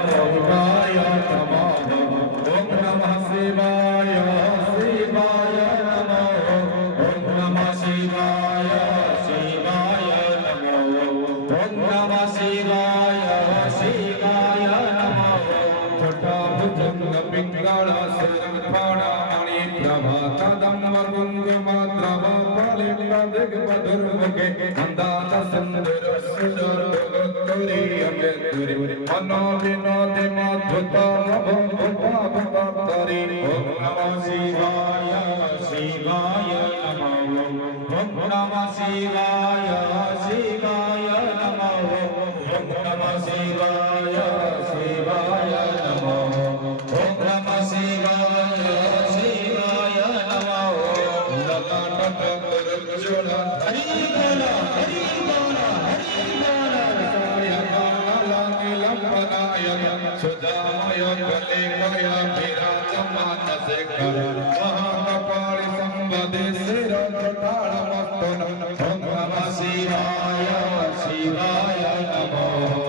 शिवाय नमः ओम नमः शिवाय शिवाय नमः ओम नमः शिवाय शिवाय नमः ओम नमः शिवाय शिवाय नमः छठा भुजंग पिंगला सिरफाड़ा मणि प्रभा कदम कुंकुमाद्रव दिग्बधुर्मुखे मंदात सुंदर सुंदर गौरी मनो विनोदे मधुत भवभवतरी ओम नमः शिवाय शिवाय नमः ओम नमः शिवाय शिवाय नमः ओम नमः शिवाय शिवाय नमः ओम नमः शिवाय शिवाय नमः ललाटक गुरुचरण हरि बोला हरि बोला हरि बोला साय काला नीलमनाय सुदामय कलेकय विराजमान शेखर महाकपालि संवदे शिर ताल मस्तन ओम नमः शिवाय शिवाय नमः